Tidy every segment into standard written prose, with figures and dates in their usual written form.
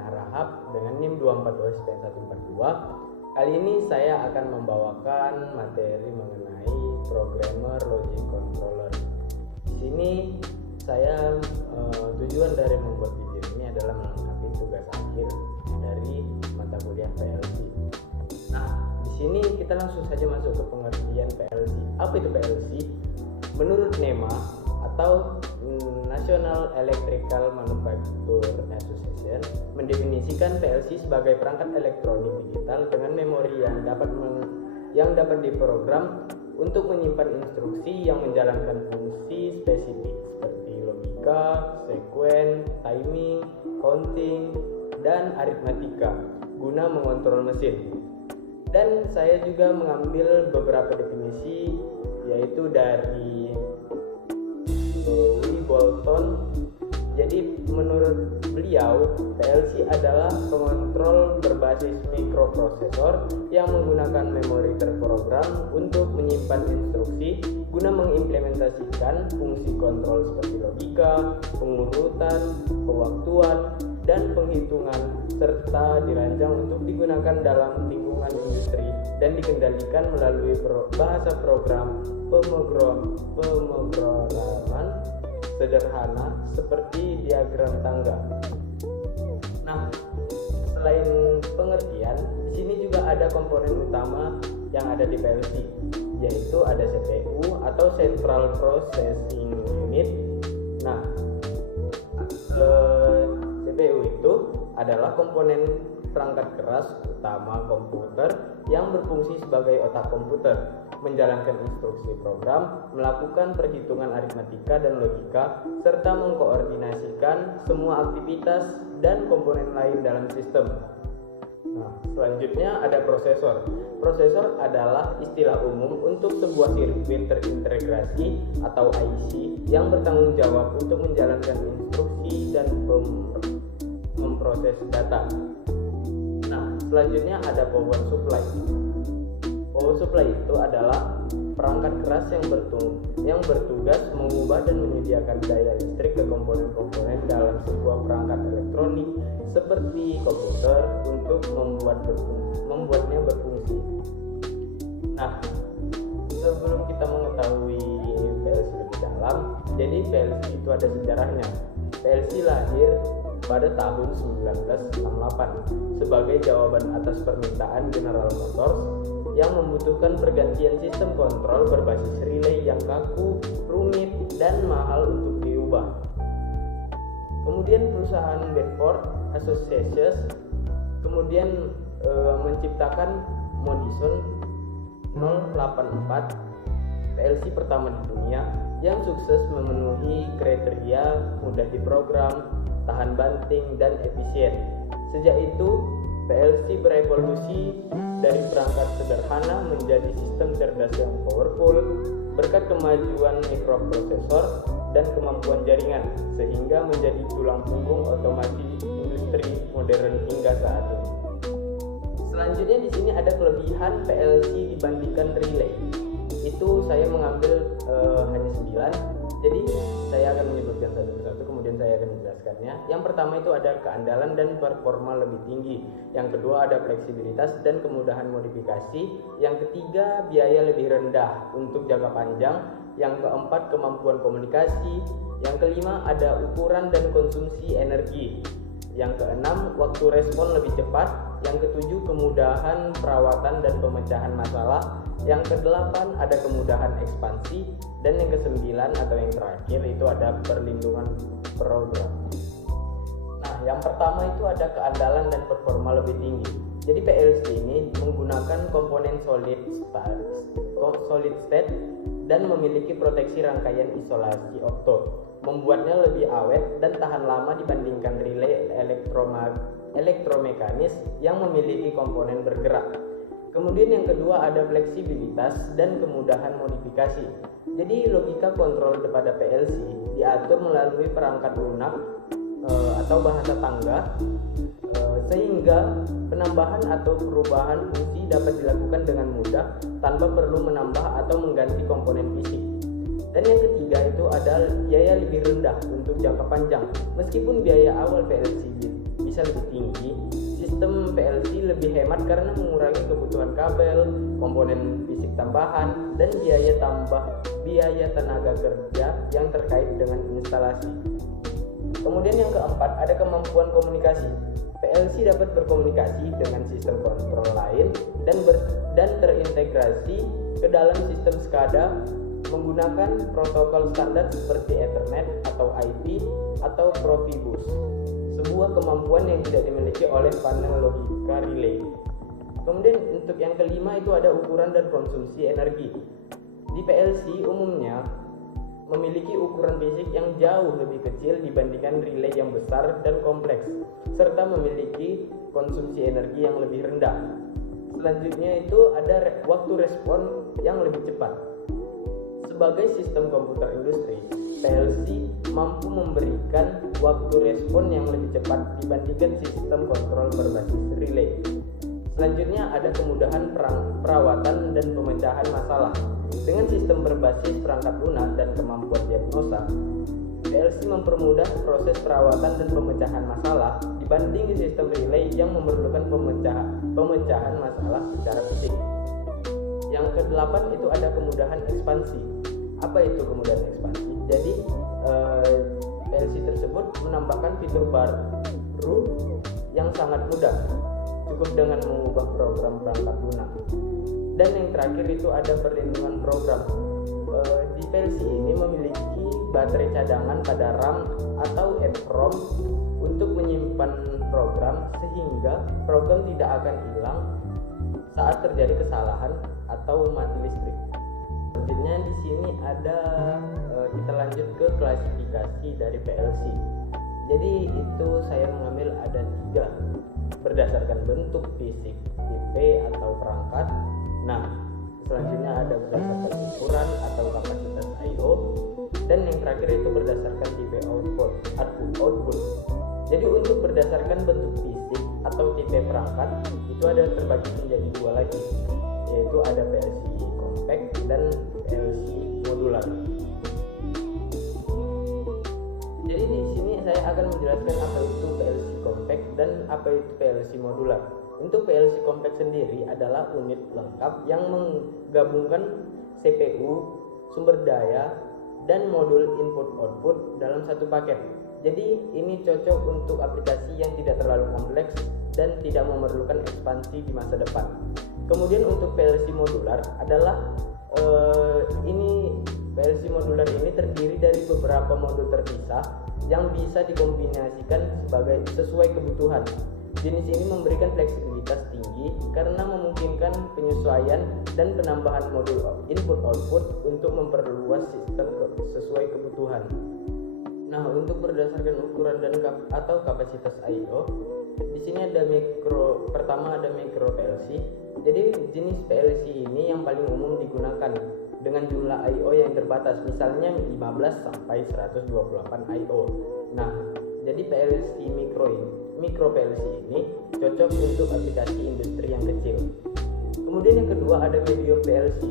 Harahap dengan NIM 24OSPN142. Kali ini saya akan membawakan materi mengenai programmer logic controller. Di sini saya tujuan dari membuat video ini adalah melengkapi tugas akhir dari mata kuliah PLC. Nah, di sini kita langsung saja masuk ke pengertian PLC. Apa itu PLC? Menurut NEMA atau National Electrical Manufacturer Association mendefinisikan PLC sebagai perangkat elektronik digital dengan memori yang dapat diprogram untuk menyimpan instruksi yang menjalankan fungsi spesifik seperti logika, sekuen, timing, counting, dan aritmatika guna mengontrol mesin. Dan saya juga mengambil beberapa definisi, yaitu dari Willie Bolton. Jadi menurut beliau, PLC adalah pengontrol berbasis mikroprosesor yang menggunakan memori terprogram untuk menyimpan instruksi guna mengimplementasikan fungsi kontrol seperti logika, pengurutan, pewaktuan, dan penghitungan, serta dirancang untuk digunakan dalam lingkungan industri dan dikendalikan melalui bahasa program pemrograman sederhana seperti diagram tangga. Nah, selain pengertian, di sini juga ada komponen utama yang ada di PLC, yaitu ada CPU atau Central Processing Unit. Nah, CPU itu adalah komponen perangkat keras utama komputer yang berfungsi sebagai otak komputer, menjalankan instruksi program, melakukan perhitungan aritmatika dan logika, serta mengkoordinasikan semua aktivitas dan komponen lain dalam sistem. Nah, selanjutnya ada prosesor. Prosesor adalah istilah umum untuk sebuah sirkuit terintegrasi atau IC yang bertanggung jawab untuk menjalankan instruksi dan memproses data. Nah, selanjutnya ada power supply. Power supply itu adalah perangkat keras yang bertugas mengubah dan menyediakan daya listrik ke komponen-komponen dalam sebuah perangkat elektronik seperti komputer untuk membuatnya berfungsi. Nah, sebelum kita mengetahui PLC lebih dalam, jadi PLC itu ada sejarahnya. PLC lahir pada tahun 1968 sebagai jawaban atas permintaan General Motors yang membutuhkan pergantian sistem kontrol berbasis relay yang kaku, rumit, dan mahal untuk diubah. Kemudian perusahaan Bedford Associates kemudian menciptakan Modison 084 PLC pertama di dunia yang sukses memenuhi kriteria mudah diprogram, tahan banting, dan efisien. Sejak itu, PLC berevolusi dari perangkat sederhana menjadi sistem cerdas yang powerful berkat kemajuan mikroprosesor dan kemampuan jaringan, sehingga menjadi tulang punggung otomasi industri modern hingga saat ini. Selanjutnya di sini ada kelebihan PLC dibandingkan relay. Itu saya mengambil hanya 9. Jadi saya akan menyebutkan satu persatu, kemudian saya akan menjelaskannya. Yang pertama itu ada keandalan dan performa lebih tinggi. Yang kedua ada fleksibilitas dan kemudahan modifikasi. Yang ketiga biaya lebih rendah untuk jangka panjang. Yang keempat kemampuan komunikasi. Yang kelima ada ukuran dan konsumsi energi. Yang keenam waktu respon lebih cepat. Yang ketujuh kemudahan perawatan dan pemecahan masalah. Yang kedelapan ada kemudahan ekspansi. Dan yang kesembilan atau yang terakhir itu ada perlindungan program. Nah, yang pertama itu ada keandalan dan performa lebih tinggi. Jadi PLC ini menggunakan komponen solid state dan memiliki proteksi rangkaian isolasi opto, membuatnya lebih awet dan tahan lama dibandingkan relay elektromekanis yang memiliki komponen bergerak. Kemudian yang kedua ada fleksibilitas dan kemudahan modifikasi. Jadi logika kontrol pada PLC diatur melalui perangkat lunak atau bahasa tangga, sehingga penambahan atau perubahan fungsi dapat dilakukan dengan mudah tanpa perlu menambah atau mengganti komponen fisik. Dan yang ketiga itu ada biaya lebih rendah untuk jangka panjang. Meskipun biaya awal PLC bisa bisa lebih tinggi. Sistem PLC lebih hemat karena mengurangi kebutuhan kabel, komponen fisik tambahan, dan biaya tenaga kerja yang terkait dengan instalasi. Kemudian yang keempat, ada kemampuan komunikasi. PLC dapat berkomunikasi dengan sistem kontrol lain dan terintegrasi ke dalam sistem SCADA menggunakan protokol standar seperti Ethernet atau IP atau Profibus, sebuah kemampuan yang tidak dimiliki oleh panel logika relay. Kemudian untuk yang kelima itu ada ukuran dan konsumsi energi. Di PLC umumnya memiliki ukuran fisik yang jauh lebih kecil dibandingkan relay yang besar dan kompleks, serta memiliki konsumsi energi yang lebih rendah. Selanjutnya itu ada waktu respon yang lebih cepat. Sebagai sistem komputer industri, PLC mampu memberikan waktu respon yang lebih cepat dibandingkan sistem kontrol berbasis relay. Selanjutnya ada kemudahan perawatan dan pemecahan masalah. Dengan sistem berbasis perangkat lunak dan kemampuan diagnosa, PLC mempermudah proses perawatan dan pemecahan masalah dibanding sistem relay yang memerlukan pemecahan masalah secara fisik. Yang kedelapan itu ada kemudahan ekspansi. Apa itu kemudahan ekspansi? Jadi PLC tersebut menambahkan fitur baru yang sangat mudah, cukup dengan mengubah program perangkat lunak. Dan yang terakhir itu ada perlindungan program. Di PLC ini memiliki baterai cadangan pada RAM atau EPROM untuk menyimpan program sehingga program tidak akan hilang saat terjadi kesalahan atau mati listrik. Selanjutnya di sini ada kita lanjut ke klasifikasi dari PLC. Jadi itu saya mengambil ada 3 berdasarkan bentuk fisik, tipe atau perangkat. Nah, selanjutnya ada berdasarkan ukuran atau kapasitas I/O, dan yang terakhir itu berdasarkan tipe output. Jadi untuk berdasarkan bentuk fisik atau tipe perangkat itu ada terbagi menjadi 2 lagi, yaitu ada PLC compact dan PLC modular. Jadi di sini saya akan menjelaskan apa itu PLC compact dan apa itu PLC modular. Untuk PLC compact sendiri adalah unit lengkap yang menggabungkan CPU, sumber daya, dan modul input-output dalam satu paket. Jadi ini cocok untuk aplikasi yang tidak terlalu kompleks dan tidak memerlukan ekspansi di masa depan. Kemudian untuk PLC modular adalah PLC modular ini terdiri dari beberapa modul terpisah yang bisa dikombinasikan sesuai kebutuhan. Jenis ini memberikan fleksibilitas tinggi karena memungkinkan penyesuaian dan penambahan modul input-output untuk memperluas sistem sesuai kebutuhan. Nah, untuk berdasarkan ukuran dan atau kapasitas I/O, di sini ada pertama ada micro PLC. Jadi jenis PLC ini yang paling umum digunakan dengan jumlah I/O yang terbatas, misalnya 15 sampai 128 I/O. Nah, jadi PLC micro PLC ini cocok untuk aplikasi industri yang kecil. Kemudian yang kedua ada medium PLC.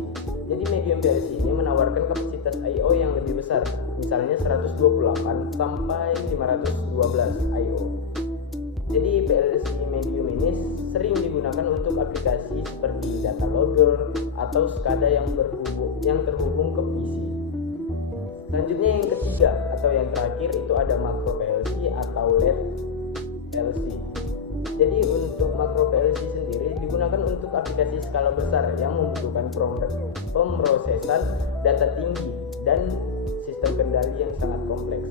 Jadi medium PLC ini menawarkan kapasitas I/O yang lebih besar, misalnya 128 sampai 512 I/O. Jadi PLC medium ini sering digunakan untuk aplikasi seperti data logger atau SCADA yang terhubung ke PC. Selanjutnya yang ketiga atau yang terakhir itu ada macro PLC atau LED PLC. Jadi untuk macro PLC sendiri digunakan untuk aplikasi skala besar yang membutuhkan pemrosesan data tinggi dan sistem kendali yang sangat kompleks.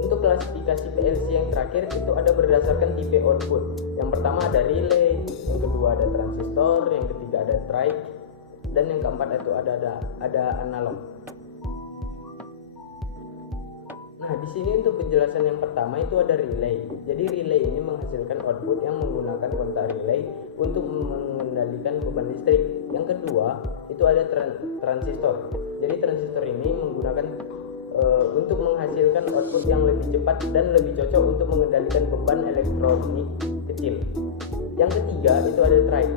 Untuk klasifikasi PLC yang terakhir itu ada berdasarkan tipe output. Yang pertama ada relay, yang kedua ada transistor, yang ketiga ada trig, dan yang keempat itu ada analog. Nah, di sini untuk penjelasan yang pertama itu ada relay. Jadi relay ini menghasilkan output yang menggunakan kontak relay untuk mengendalikan beban listrik. Yang kedua itu ada transistor. Jadi transistor ini menggunakan untuk menghasilkan output yang lebih cepat dan lebih cocok untuk mengendalikan beban elektronik kecil. Yang ketiga itu ada trig.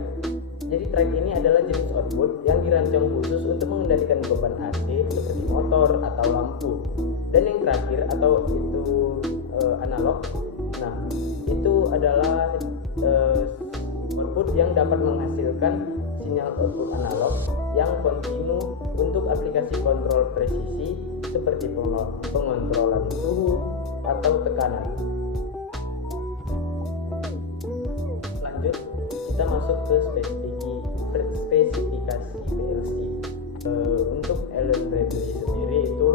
Jadi trig ini adalah jenis output yang dirancang khusus untuk mengendalikan beban AC seperti motor atau lampu. Dan yang terakhir atau itu analog adalah output yang dapat menghasilkan sinyal output analog yang kontinu untuk aplikasi kontrol presisi seperti pengontrolan suhu atau tekanan. Lanjut, kita masuk ke spesifikasi PLC. Untuk Allen Bradley sendiri itu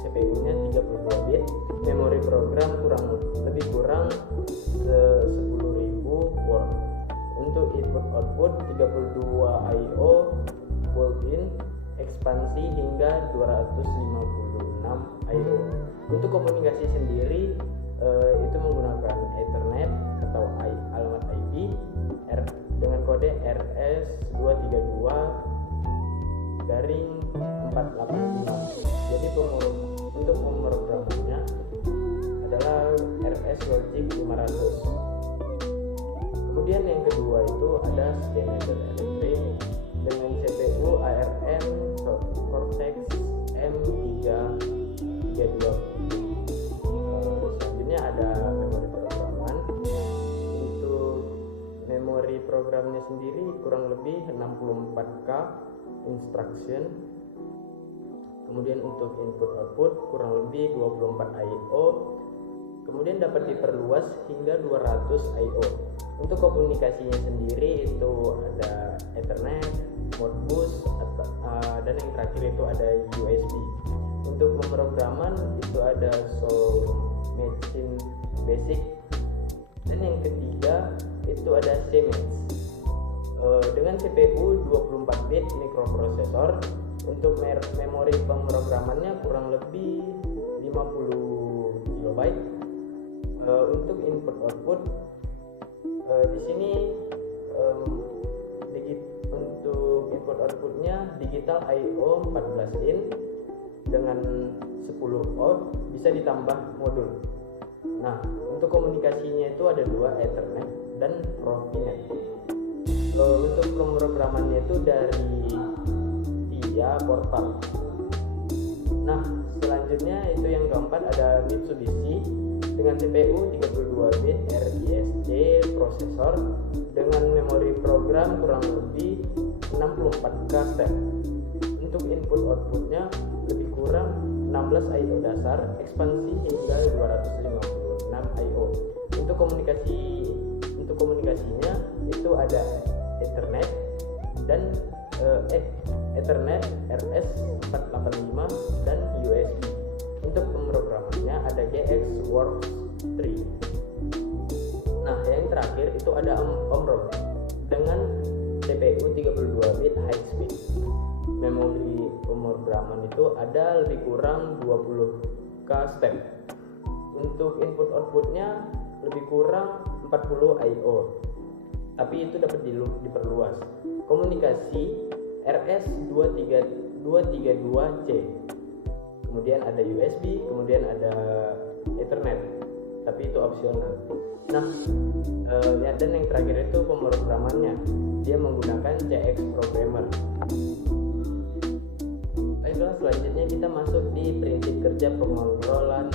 CPU-nya 32 bit, memori program lebih kurang 10.000 word. Untuk input output 32 I/O built-in, ekspansi hingga 256 I/O. Untuk komunikasi sendiri itu menggunakan Ethernet atau alamat IP dengan kode RS232-485. Jadi untuk pemrogramannya adalah RS Logic 500. Kemudian yang kedua itu ada Schneider Electric dengan CPU ARM Cortex M332. Selanjutnya ada memori programan. Untuk memori programnya sendiri kurang lebih 64K instruction. Kemudian untuk input output kurang lebih 24 I/O. Kemudian dapat diperluas hingga 200 I/O. Untuk komunikasinya sendiri itu ada Ethernet, Modbus, dan yang terakhir itu ada USB. Untuk pemrograman itu ada Machine Basic, dan yang ketiga itu ada Siemens. Dengan CPU 24 bit mikroprosesor, untuk memori pemrogramannya kurang lebih 50 KB. Untuk input output di sini untuk input outputnya digital I/O 14 in dengan 10 out, bisa ditambah modul. Nah, untuk komunikasinya itu ada dua, Ethernet dan Profinet. Untuk pemrogramannya itu dari via portal. Nah, selanjutnya itu yang keempat ada Mitsubishi dengan CPU 32 bit RISC prosesor dengan memori program kurang lebih 64K step. Untuk input outputnya lebih kurang 16 I/O dasar, ekspansi hingga 256 I/O. Untuk komunikasinya itu ada Ethernet dan Ethernet RS485 dan USB. Untuk pemrogramannya ada GXWorks 3. Nah, yang terakhir itu ada OMROM dengan CPU 32 bit high speed. Memori pemrograman itu ada lebih kurang 20K step. Untuk input outputnya lebih kurang 40 I/O, tapi itu dapat diperluas. Komunikasi RS232C. Kemudian ada USB, kemudian ada Ethernet, tapi itu opsional. Nah, dan yang terakhir itu pemrogramannya, dia menggunakan CX Programmer. Baiklah, selanjutnya kita masuk di prinsip kerja pengontrolan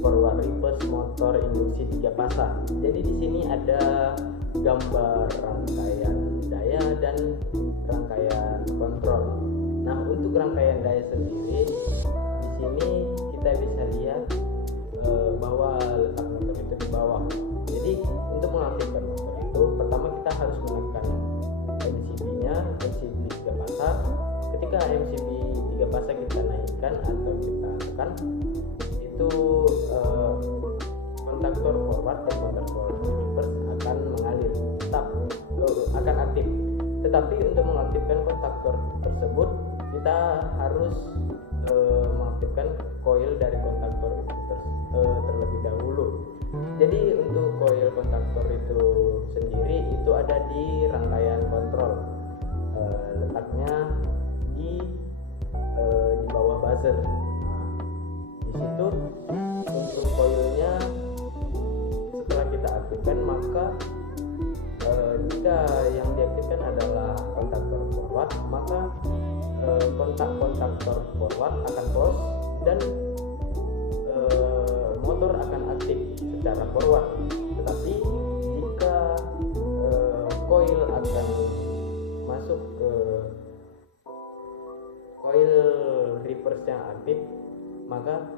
forward reverse motor induksi 3 pasang. Jadi di sini ada gambar rangkaian daya dan rangkaian kontrol. Nah, untuk rangkaian daya sendiri di sini kita bisa lihat bahwa letak motor itu di bawah. Jadi untuk mengaktifkan motor itu pertama kita harus menekan MCB-nya, MCB 3 pasang. Ketika MCB 3 pasang kita naikkan atau kita tekan, itu kontaktor forward dan kontaktor reverse akan mengalir, akan aktif. Tetapi untuk mengaktifkan kontaktor tersebut kita harus mengaktifkan coil dari kontaktor itu terlebih dahulu. Jadi untuk coil kontaktor itu sendiri itu ada di rangkaian kontrol, letaknya di bawah buzzer. Di situ untuk coilnya setelah kita aktifkan, maka jika yang diaktifkan adalah kontaktor forward, maka kontaktor forward akan close dan motor akan aktif secara forward. Tetapi yang aktif, maka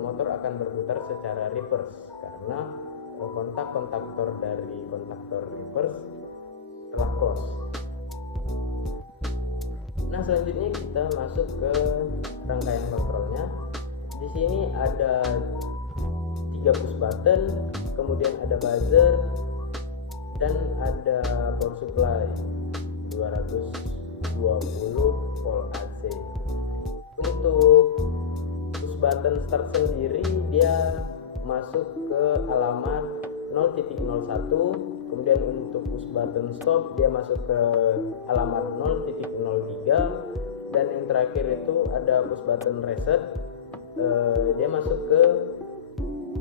motor akan berputar secara reverse karena kontaktor dari kontaktor reverse telah close. Nah, selanjutnya kita masuk ke rangkaian kontrolnya. Di sini ada 3 push button, kemudian ada buzzer, dan ada power supply 220 volt AC. Untuk push button start sendiri dia masuk ke alamat 0.01, kemudian untuk push button stop dia masuk ke alamat 0.03, dan yang terakhir itu ada push button reset, dia masuk ke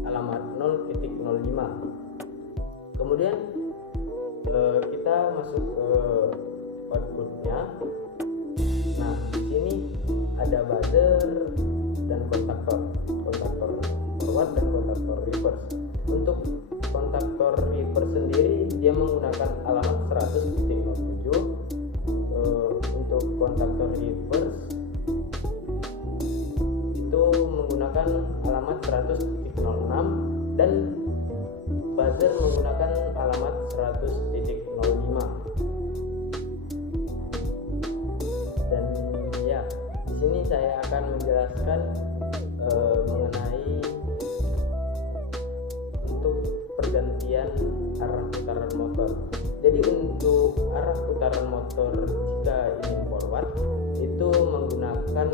alamat 0.05. Kemudian kita masuk ke outputnya. Nah, di sini ada buzzer dan kontaktor forward dan kontaktor reverse. Untuk kontaktor reverse sendiri dia menggunakan alamat 100.07. Untuk kontaktor reverse itu menggunakan alamat 100.06, dan buzzer menggunakan alamat 100.05. Dan ya, di sini saya akan menjelaskan mengenai untuk pergantian arah putaran motor. Jadi untuk arah putaran motor jika ingin forward itu menggunakan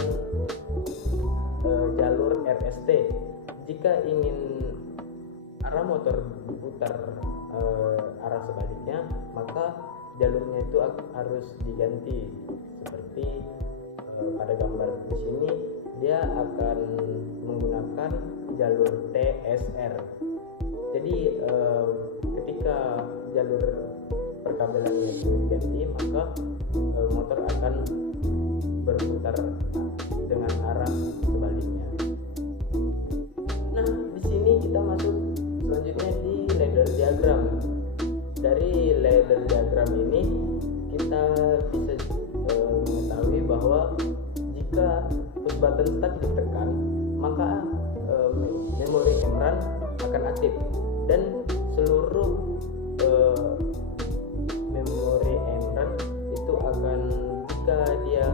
jalur RST. Jika ingin arah motor diputar arah sebaliknya, maka jalurnya itu harus diganti seperti pada gambar di sini. Dia akan menggunakan jalur TSR. Jadi ketika jalur perkabelannya itu diganti, maka motor akan berputar dengan arah sebaliknya. Nah, di sini kita masuk selanjutnya di ladder diagram. Dari ladder diagram ini kita bisa mengetahui bahwa jika push button start ditekan, maka memori MRAM akan aktif, dan seluruh memori MRAM itu akan, jika dia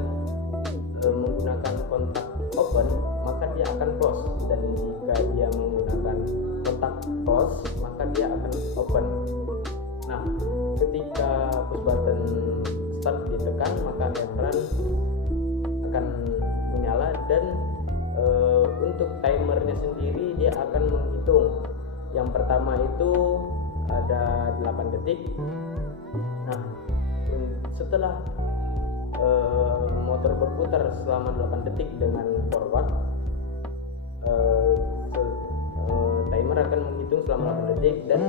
menggunakan kontak open, maka dia akan close, dan jika dia menggunakan kontak close, maka dia akan open. Nah, ketika push button start ditekan, maka MRAM akan menyala, dan untuk timernya sendiri dia akan menghitung. Yang pertama itu ada 8 detik. Nah, setelah motor berputar selama 8 detik dengan forward, timer akan menghitung selama 8 detik, dan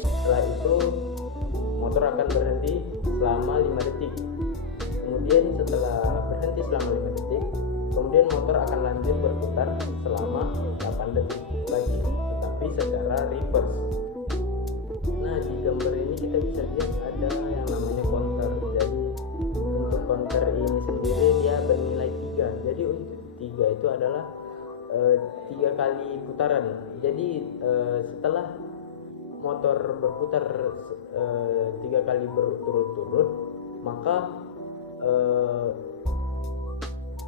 setelah itu motor akan berhenti selama 5 detik. Kemudian setelah berhenti selama 5 detik, kemudian motor akan lanjut berputar selama 8 detik lagi, tetapi secara reverse. Nah, di gambar ini kita bisa lihat ada yang namanya counter. Jadi untuk counter ini sendiri dia bernilai 3. Jadi untuk 3 itu adalah 3 kali putaran. Jadi setelah motor berputar 3 kali berturut-turut, maka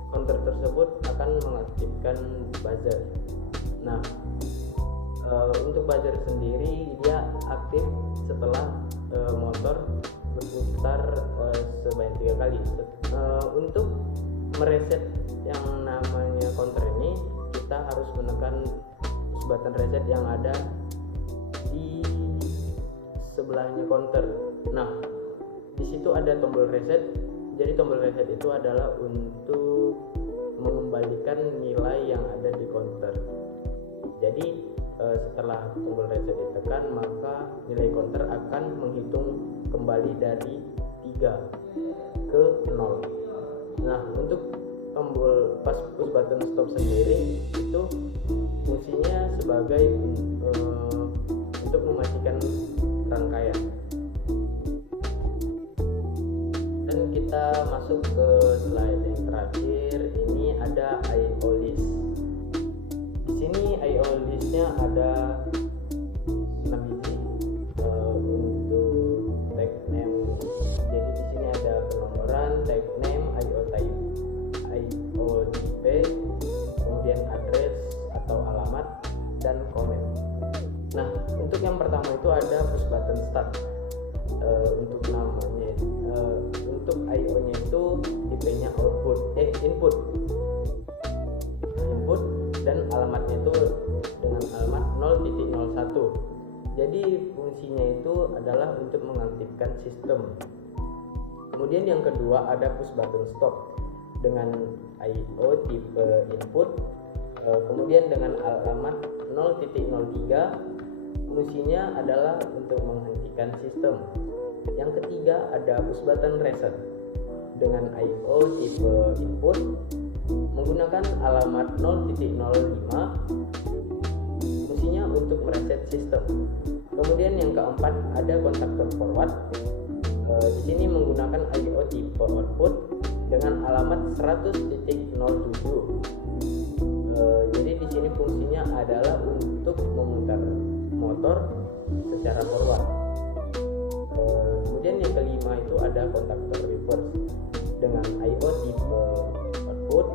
counter tersebut akan mengaktifkan buzzer. Nah, untuk buzzer sendiri dia aktif setelah motor berputar sebanyak 3 kali. Untuk mereset yang namanya counter ini, kita harus menekan push button reset yang ada di sebelahnya counter. Nah, di situ ada tombol reset. Jadi tombol reset itu adalah untuk mengembalikan nilai yang ada di counter. Jadi setelah tombol reset ditekan, maka nilai counter akan menghitung kembali dari 3 ke 0. Nah, untuk tombol pas push button stop sendiri itu fungsinya sebagai untuk mematikan rangkaian. Dan kita masuk ke slide yang terakhir. Ini ada selanjutnya ada 6 biji untuk tag name. Jadi di sini ada penomoran, tag name, IO type, IO type, kemudian address atau alamat, dan komen. Nah, untuk yang pertama itu ada push button start. Untuk namanya, untuk IO-nya itu tipenya input, dan alamatnya itu dengan alamat 0.01. Jadi fungsinya itu adalah untuk mengaktifkan sistem. Kemudian yang kedua ada push button stop dengan IO tipe input, kemudian dengan alamat 0.03. fungsinya adalah untuk menghentikan sistem. Yang ketiga ada push button reset dengan IO tipe input menggunakan alamat 0.05. fungsinya untuk mereset sistem. Kemudian yang keempat ada kontaktor forward. Di sini menggunakan IO tipe output dengan alamat 100.07. Jadi di sini fungsinya adalah untuk memutar motor secara forward. Kemudian yang kelima itu ada kontaktor reverse dengan IO tipe output,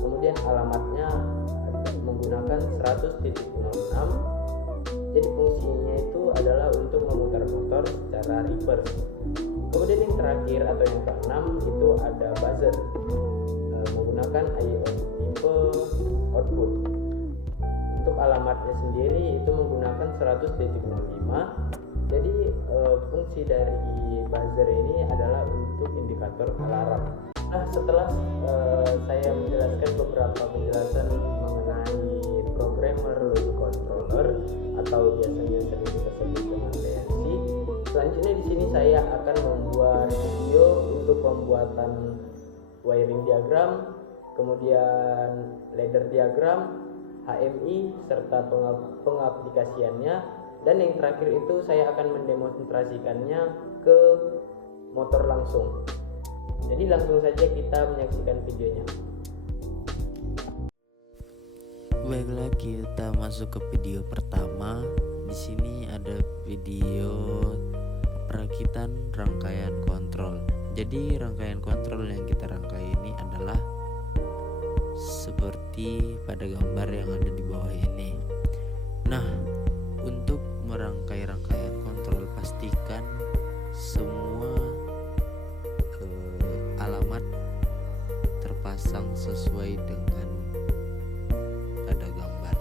kemudian alamatnya menggunakan 100.06. Jadi fungsinya itu adalah untuk memutar motor secara reverse. Kemudian yang terakhir atau yang keenam itu ada buzzer menggunakan IO tipe output. Untuk alamatnya sendiri itu menggunakan 100.05. Jadi fungsi dari buzzer ini adalah untuk indikator alarm. Nah, setelah saya menjelaskan beberapa penjelasan mengenai programmer logic controller atau biasanya sering kita sebut dengan PLC, selanjutnya di sini saya akan membuat video untuk pembuatan wiring diagram, kemudian ladder diagram, HMI serta pengaplikasiannya, dan yang terakhir itu saya akan mendemonstrasikannya ke motor langsung. Jadi langsung saja kita menyaksikan videonya. Baiklah, kita masuk ke video pertama. Di sini ada video perakitan rangkaian kontrol. Jadi rangkaian kontrol yang kita rangkai ini adalah seperti pada gambar yang ada di bawah ini. Nah, untuk merangkai rangkaian kontrol pastikan semua alamat terpasang sesuai dengan pada gambar.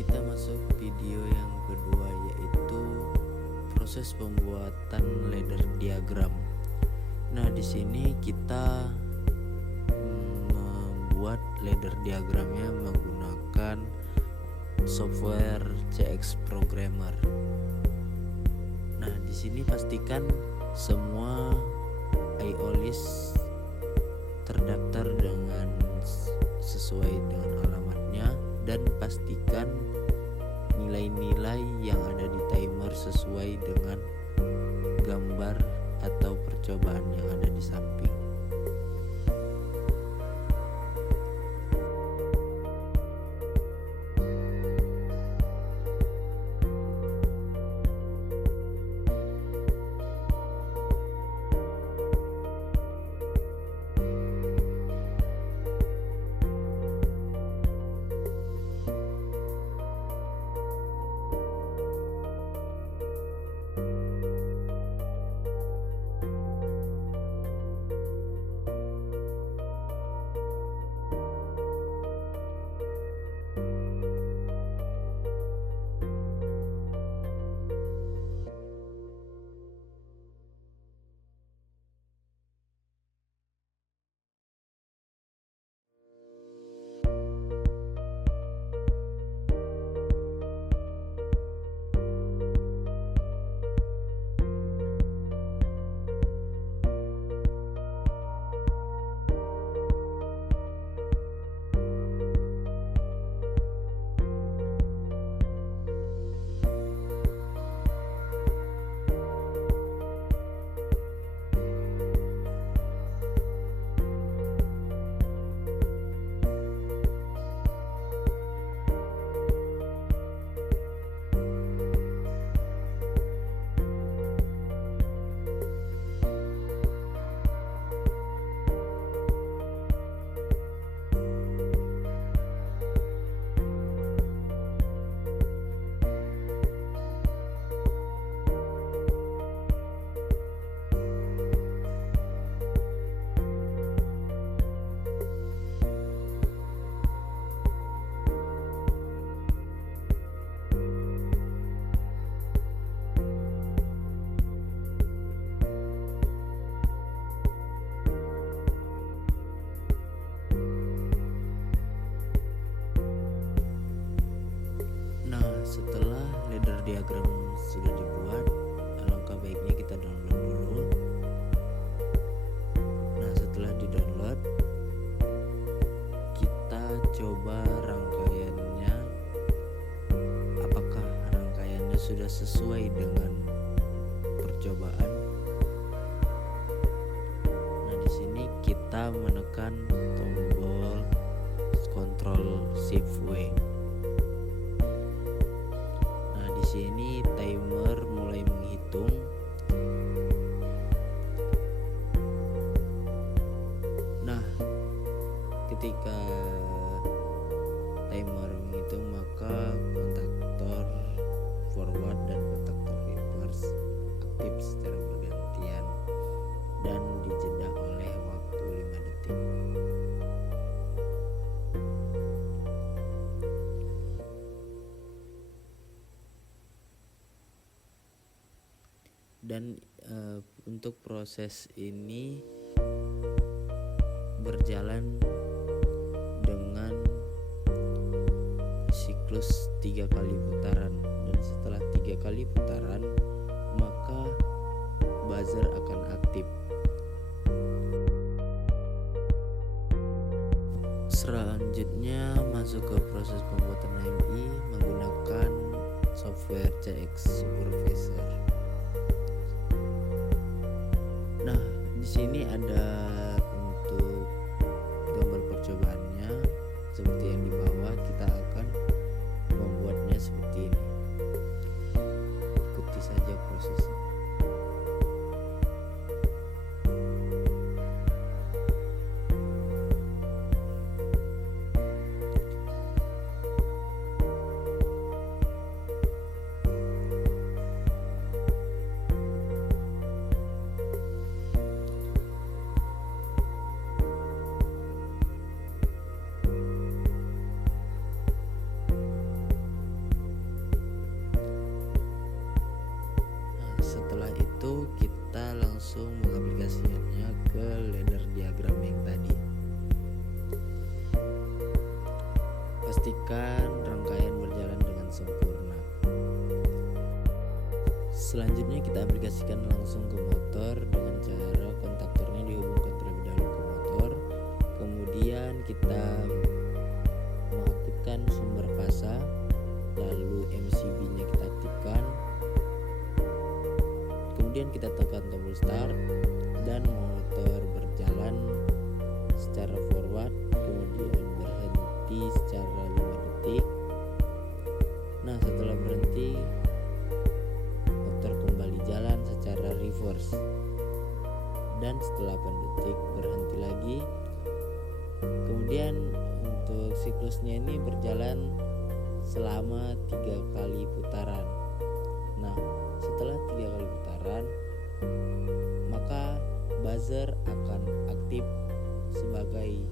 Kita masuk video yang kedua, yaitu proses pembuatan ladder diagram. Nah, di sini kita membuat ladder diagramnya menggunakan software CX Programmer. Nah, di sini pastikan semua IO list terdaftar dengan sesuai dengan alamatnya, dan pastikan nilai-nilai yang ada di timer sesuai dengan gambar atau percobaan yang ada di samping. diagram sudah dibuat, alangkah baiknya kita download dulu. Nah, setelah di-download, kita coba rangkaiannya. Apakah rangkaiannya sudah sesuai dengan percobaan? Nah, di sini kita menekan tombol Ctrl Shift W. Nah, di sini timer mulai menghitung. Nah, ketika timer menghitung, maka kontaktor forward dan kontaktor reverse aktif secara bergantian dan dijeda oleh waktu 5 detik. Dan untuk proses ini berjalan dengan siklus 3 kali putaran, dan setelah 3 kali putaran maka buzzer akan aktif. Selanjutnya masuk ke proses pembuatan HMI menggunakan software CX Supervisor. Nah, di sini ada untuk gambar percobaannya seperti yang di bawah. Kita akan membuatnya seperti ini. Ikuti saja prosesnya. Setelah itu kita langsung mengaplikasikannya ke ladder diagram yang tadi. Pastikan rangkaian berjalan dengan sempurna. Selanjutnya kita aplikasikan langsung ke motor dengan cara kontaktornya dihubungkan terlebih dahulu ke motor. Kemudian kita mengaktifkan sumber fasa, lalu MCB-nya kita aktifkan. Kemudian kita tekan tombol start dan motor berjalan secara forward, kemudian berhenti secara 5 detik. Nah, setelah berhenti, motor kembali jalan secara reverse, dan setelah 8 detik berhenti lagi. Kemudian untuk siklusnya ini berjalan selama 3 kali putaran. Nah, setelah 3 kali putaran, maka buzzer akan aktif sebagai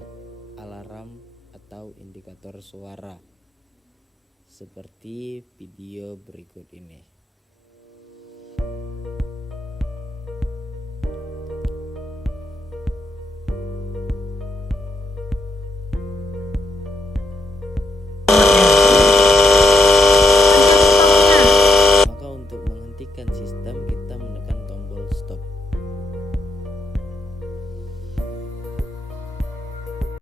alarm atau indikator suara seperti video berikut ini.